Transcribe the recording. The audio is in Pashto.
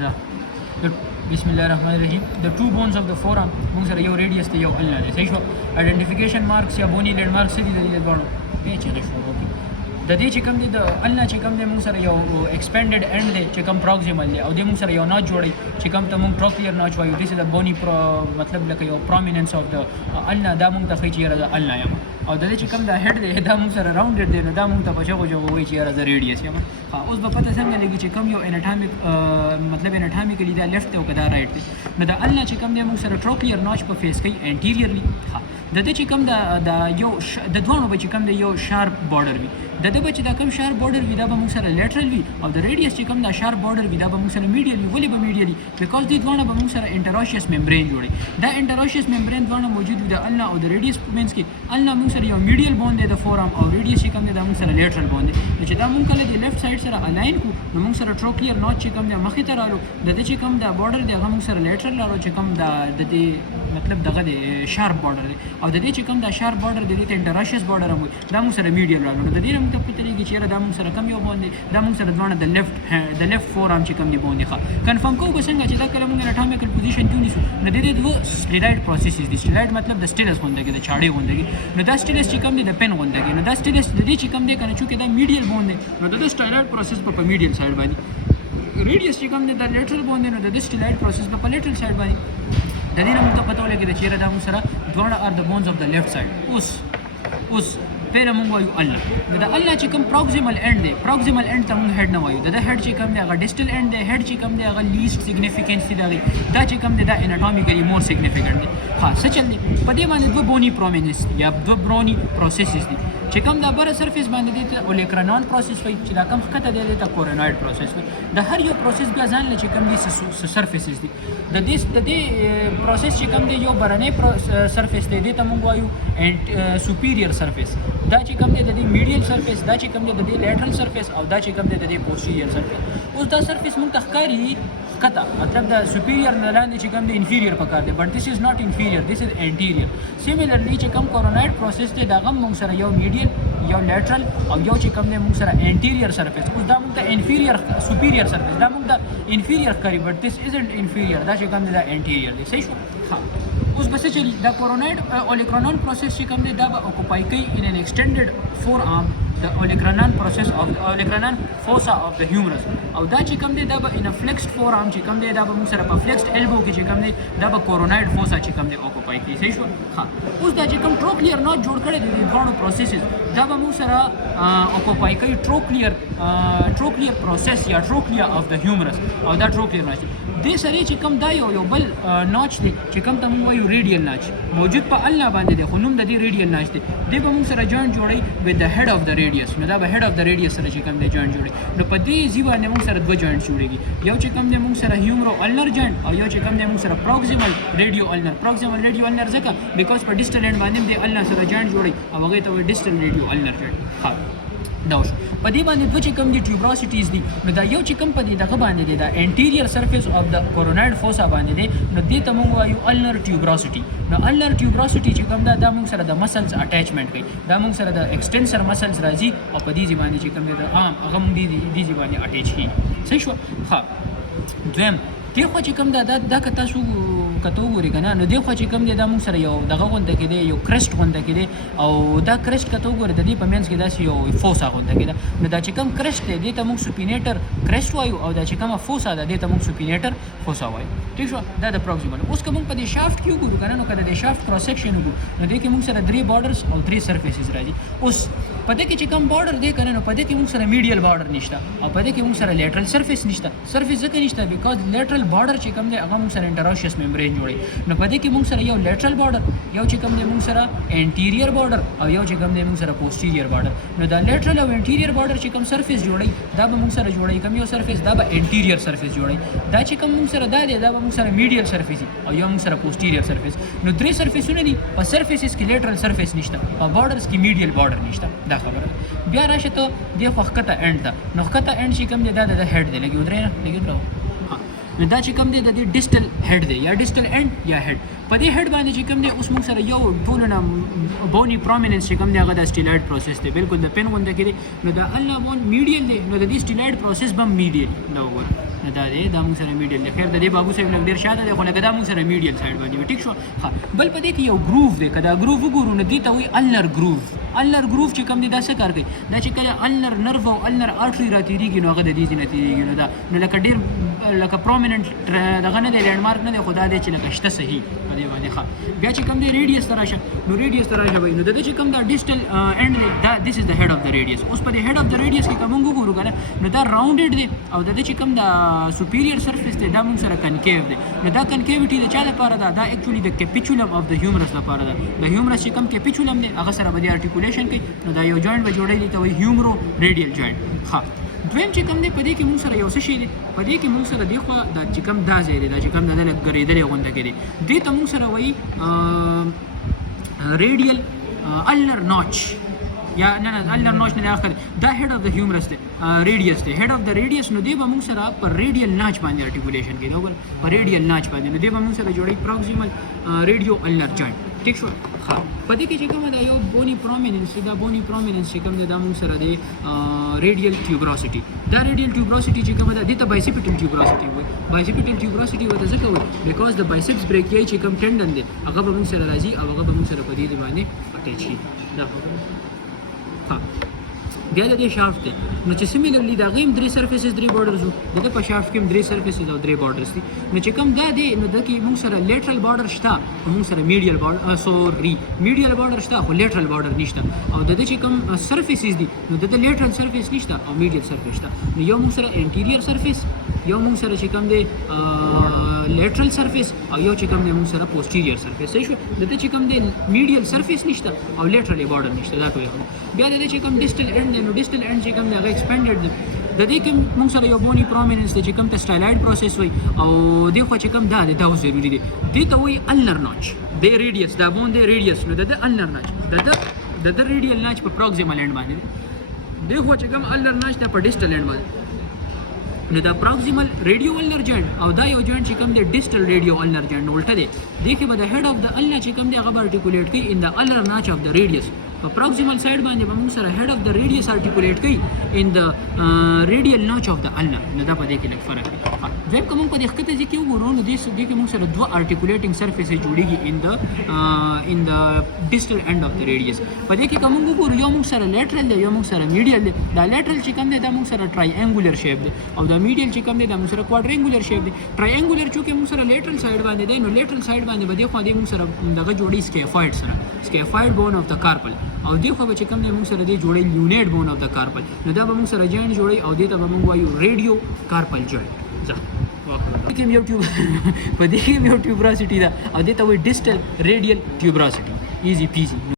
دا بسم الله الرحمن الرحیم د ټو بونز اف د فورم موږ سره یو ریډیس دی یو النا دی. صحیح شو. آئیډنټیفیکیشن مارکس یا بونی لینډ مارکس دي د دې غواړو به چې شروع وکړو. د دې چې کوم دی د النا چې کوم دی موږ سره یو ایکسپینډډ اند دی چې کوم پروکسیمل دی او د موږ سره یو ناچ جوړي چې کوم ته موږ ټروکلیر ناچ وایو. دیس د بونی مطلب لکه یو پرومیننس اف د النا دا موږ ته ښیي چې د النا یم او د دې چې کوم دا هډ دی دا موږ سره راوندډ دی نو دا موږ ته په جوغو وایي چې د ریډیس یم. اوس به پته څنګه لګي چې کوم یو انټامیک مطلب انټامیکلی دا لیفت دی او کدا رائټ دی. نو دا النا چې کوم دی موږ سره ټروکلیر ناچ په فیس کوي انټیریرلی. د دې چې کوم دا یو د دوانو به چې کوم دی یو شارپ بارډر وي د دې به چې دا کوم شارپ بارډر وي دا به موږ سره لیټرل وي او د ریډیس چې کوم دا شارپ بارډر وي دا به موږ سره میډیل وي. ولې به میډیل وي؟ بیکاز دې دوانه به موږ سره انټراشیس ممبرین جوړي. دا انټراشیس ممبرین دوانه موجود وي د النا او د ریډیس په منځ کې. النا موږ سره یو میډیل بون دی د فورم او ریډیس چې کوم دی دا موږ سره لیټرل بون دی. چې دا موږ کله د لیفت سایډ سره الاین کو نو موږ سره ټروکلیر ناچ چې کوم دی مخې ته رالو د دې چې کوم دا بارډر دی هغه موږ سره لیټرل رالو چې کوم دا د دې مطلب دغه دی شارپ بارډر دی او د دې چې کوم دا شارپ بارډر دی ته انټراشیس بارډر هم وي دا موږ سره میډیل رالو. د دې موږ ته پته لګي چې دا موږ سره کم یو باندې دا موږ سره ځوانه د لیفت فورم چې کوم دی باندې ښه کنفرم کوو به څنګه چې دا کله موږ انټامیکل پوزیشن کې ونیسو نو د دې دوه سټیلایډ پروسیسز دي. سټیلایډ مطلب د سټیلس غونډه کې د چاړې غونډه کې نو دا سټیلس چې کوم دی د پن غونډه کې نو دا سټیلس د دې چې کوم دی کنه چې دا میډیل باندې نو د سټیلایډ پروسیس په میډیل سایډ باندې ریډیس چې کوم دی د لیټرل باندې نو د سټیلایډ پروسیس په لیټرل سایډ باندې. د دې نه موږ ته پته ولګي چې دا موږ سره دواړه ار د بونز اف د لیفت سایډ. اوس پهله موږ وایو النا. د النا چې کوم پروکسیمل اند دی پروکسیمل اند ته موږ هډ نه وایو. د هډ چې کوم دی هغه ډیسټل اند دی. هډ چې کوم دی هغه لیست سیګنیفیکنس دی. دا چې کوم دی دا انټامیکلی مور سیګنیفیکنٹ دی. ها څه چل دی په دې باندې دوه بونی پرومینس یا دوه برونی پروسیسز دي چې کوم دا بره سرفیس باندې دی ته اولیکرانال پروسیس وایي چې دا کوم خطه دی ته کورونوئید پروسیس وایي. د هر یو پروسیس بیا ځان له چې کوم دي سرفیسز دي د دې پروسیس چې کوم دی یو برنی سرفیس دی ته موږ وایو سوپیریور سرفیس. دا چې کوم دی د دې میډیل سرفیس دا چې کوم دی د دې لیټرل سرفیس او دا چې کوم دی د دې پوسټیریور سرفیس. اوس دا سرفیس موږ ته ښکاري خطه مطلب دا سوپیریور نه لاندې چې کوم دی انفیریور پکار دی بٹ دیس از ناٹ انفیریور دیس از انټیریور. سیملرلی چې کوم کورونوئید پروسیس دی دا غم موږ سره یو میډیل یو لیټرل او یو چې کوم دی موږ سره انټیریور سرفیس. اوس دا موږ ته انفیریور سوپیریور سرفیس دا موږ ته انفیریور ښکاري بٹ دیس ازنټ انفیریور دا چې کوم دی دا انټیریور دی. صحیح شو. ها اوس بس چلی دا کورونوئید اولیکرانال پروسیس چې کوم دی دا به اوکوپای کوي ان ان ایکسټینډډ فور آرم د اولیکرانال پروسیس اف اولیکرانال فوسا اف د هیومرس او دا چې کوم دی دا به ان فلیکسډ فور آرم چې کوم دی دا به موږ سره په فلیکسډ البو کې چې کوم دی دا به کورونوئید فوسا چې کوم دی اوکوپای کوي. صحیح شو. ها اوس دا چې کوم ټروکلیر ناچ جوړ کړی دی د دوه پروسیسز دا به موږ سره اوکوپای کوي ټروکلیر پروسیس یا ټروکلیا اف د هیومرس او دا ټروکلیر ناچ دې سره چې کوم دا یو بل ناچ دی چې کوم ته موږ وایو ریډیل ناچ موجود په النا باندې دی خو نوم د دې ریډیل ناچ دی. دې به موږ سره جوائنټ جوړي وذ د هډ اف د ریډیس. نو دا به هډ اف د ریډیس سره چې کوم دی جوائنټ جوړي نو په دې ځای باندې موږ سره دوه جوائنټ جوړيږي. یو چې کوم دی موږ سره هیومرو النر جوائنټ او یو چې کوم دی موږ سره پروکسیمل ریډیو النر. پروکسیمل ریډیو النر ځکه بیکاز په ډیسټل اند باندې دی النا سره جوائنټ جوړي او هغه ته ډیسټل ریډیو النر جوائنټ. ها دا شو. په دې باندې دوه چې کوم دي ټیوبراسیټیز دي نو دا یو چې کوم په دې دغه باندې دی دا انټیریور سرفیس اف د کورونوئید فوسا باندې دی نو دې ته موږ وایو النر ټیوبراسیټي. نو النر ټیوبراسیټي چې کوم دا موږ سره د مسلز اٹیچمنټ کوي دا موږ سره د ایکسټنسر مسلز راځي او په دې باندې چې کوم دی عام هغه موږ دې باندې اٹیچ کی. صحیح شو. ها دویم دی خو چې کوم دا که تاسو کته وګورئ کنه نو دی خو چې کوم دی دا موږ سره یو دغه غونډه کې دی یو کرسټ غونډه کې دی او دا کرسټ کته وګورئ د دې په منځ کې داسې یو فوسا غونډه کې ده. نو دا چې کوم کرسټ دی دې ته موږ سوپینیټر کرسټ وایو او دا چې کومه فوسا ده دې ته موږ سوپینیټر فوسا وایو. ٹھیک شو. دا د پروکسیمل. اوس که موږ په دې شافټ کې وګورو کنه نو کله د شافټ کراس سیکشن وګورو نو دې کې موږ سره درې بارډرز او درې سرفیسز راځي. اوس په دې کې چې کوم بارډر دی کنه نو په دې کې موږ سره میډیل بارډر نشته او په دې کې موږ سره لیټرل سرفیس نشته. سرفیس ځکه نشته بیکاز لیټرل بارډر چې کوم دی هغه موږ سره انټراشیس ممبرین جوړي. نو په دې کې موږ سره یو لیټرل بارډر یو چې کوم دی موږ سره انټیریور بارډر او یو چې کوم دی موږ سره پوسټیریور بارډر. نو دا لیټرل او انټیریور بارډر چې کوم سرفیس جوړي دا به موږ سره جوړي کوم یو سرفیس دا به انټیریور سرفیس جوړي. دا چې کوم موږ سره دا دی دا به موږ سره میډیل سرفیس او یو موږ سره پوسټیریور سرفیس. نو درې سرفیسونه دي په سرفیسز کې لیټرل سرفیس نشته په بارډرز کې میډیل بارډر نشته. دا خبره بیا راشه ته دی خو خطه اند ده نو خطه اند چې کوم دی دا د هډ دی لګي ودرې نه لګي درو. نو دا چې کوم دی د دې ډیسټل هډ دی یا ډیسټل اند یا هډ. په دې هډ باندې چې کوم دی اوس موږ سره یو ټولنه بونی پرومیننس چې کوم دی هغه د سټیلایډ پروسیس دی بالکل د پن غونډه کې دی. نو دا النا بون میډیل دی نو د دې سټیلایډ پروسیس به میډیل دا وګورئ نو دا دی دا موږ سره میډیل دی. خیر د دې بابو صاحب لږ ډېر شاته دی خو لکه دا موږ سره میډیل سایډ باندې وي. ټیک شو. ښه بل په دې کې یو ګروف دی. که دا ګروف وګورو نو دې ته وایي النر ګروف. النر ګروف چې کوم دی دا څه کار کوي؟ دا چې کله النر نرو او النر آرټري راتېرېږي نو هغه د دې ځای نه تېرېږي. نو دا نو لکه ډېر لکه پرومیننټ دغه نه دی لینډ مارک نه دی خو دا دی چې لکه شته صحیح په دې باندې. ښه بیا چې کوم دی ریډیس ته راشه نو ریډیس ته راشه وایي نو د دې چې کوم دا ډیسټل اینډ دی دا دیس از د هیډ اف د ریډیس. اوس په دې هیډ اف د ریډیس کې که موږ وګورو که نه نو دا راونډډ دی او د دې چې کوم دا سوپیریور سرفیس دی دا موږ سره کنکیو دی. نو دا کنکیویټي د چا لپاره ده؟ دا اکچولي د کیپیچولم اف د هیومرس لپاره ده. د هیومرس چې کوم کیپیچولم دی هغه سره به دې ارټیکولیشن کوي نو دا یو جوینټ به جوړوي ته وایي هیومرو ریډیل جوینټ. ښه دویم چې کوم دی په دې کې موږ سره یو څه شی دی په دې کې موږ سره دې خوا دا چې کوم دا ځای دی دا چې کوم دا لږ ګرېدلې غونډه کې دی دې ته موږ سره وایي ریډیل النر ناچ یا نه نه النر ناچ نه اخر دا هیډ اف د هیومرس دی ریډیس دی. هیډ اف د ریډیس نو دی به موږ سره پر ریډیل ناچ باندې ارټیکولیشن کوي. نو پر ریډیل ناچ باندې نو دی به موږ سره جوړي پروکسیمل ریډیو النر جوینټ. ٹھیک شو. ښه په دې کې چې کومه دا یو بونی پرومیننس دا بونی پرومیننس چې کوم دی دا موږ سره دی ریډیل ټیوبراسټي. دا ریډیل ټیوبراسټي چې کومه ده دې ته بایسیپیټل ټیوبراسټي وایي. بایسیپیټل ټیوبراسټي ورته ځکه وایي بیکاز د بایسپس بریکیای چې کوم ټینډن دی هغه به موږ سره راځي او هغه به موږ سره په دې باندې اٹیچ شي. دا ها بیا د دې شافت دی نو چې سیمیلرلی دا غیم درې سرفیسز درې بارډرز وو د په شافت کې درې سرفیسز او درې بارډرز دي. نو چې کوم دا دی نو د کې موږ سره لیټرل بارډر شته او موږ سره میډیل بارډر سوري میډیل بارډر شته خو لیټرل بارډر نشته او د دې چې کوم سرفیسز دي نو د لیټرل سرفیس نشته او میډیل سرفیس شته. نو یو موږ سره انټیریور سرفیس یو موږ سره چې کوم دی لیټرل سرفیس او یو چې کوم دی موږ سره پوسټیریور سرفیس. صحیح شو. د دې چې کوم دی میډیل سرفیس نشته او لیټرل بارډر نشته دا ټول. بیا د دې چې کوم ډیسټل اینډ دی نو ډیسټل اینډ چې کوم دی هغه ایکسپینډډ دی. د دې کې موږ سره یو بونی پرومیننس دی چې کوم ته سټایلایډ پروسس وایي او دې خو چې کوم دا دی دا ضروري دی. دې ته وایي النر ناچ د ریډیس دا بون دی ریډیس نو د النر ناچ د ریډیل ناچ په پروکسیمل اینډ باندې دې خو چې کوم النر ناچ د په ډیسټل اینډ باندې نو دا پروکسیمل ریډیو النر جوینټ او دا یو جوینټ چې کوم دی ډیسټل ریډیو النر جوینټ الټه دی. دې کې به د هیډ اف د النر چې کوم دی هغه ارټیکولیټ کوي ان د النر ناچ اف د ریډیس. په پروکسیمل سایډ باندې به موږ سره هیډ اف د ریډیس ارټیکولیټ کوي ان د ریډیل ناچ اف د النر. نو دا په دې کې لږ فرق دی. ویم که موږ په دې ښکته ځای کې وګورو نو دې کې موږ سره دوه ارټیکولیټینګ سرفیسز جوړیږي ان د ډیسټل اینډ اف د ریډیس. په دې کې که موږ وګورو یو موږ سره لیټرل دی یو موږ سره میډیل دی. دا لیټرل چې کوم دی دا موږ سره ټرایانګولر شیپ دی او دا میډیل چې کوم دی دا موږ سره کوادرانګولر شیپ دی. ټرایانګولر چې موږ سره لیټرل سایډ باندې دی نو لیټرل سایډ باندې به دې خوا دې موږ سره دغه جوړي سکیفایډ سره سکیفایډ بون اف د کارپل او دې خو به چې کوم دی موږ سره دې جوړي لیونیټ بون اف د کارپل. نو دا به موږ سره جوینټ جوړي او دې ته به موږ وایو ریډیو کارپل جوینټ. په دې کې یو ټیوبراسټي ده او دې ته وایي ډیسټل ریډیل ټیوبراسټي. ایزي پیزي.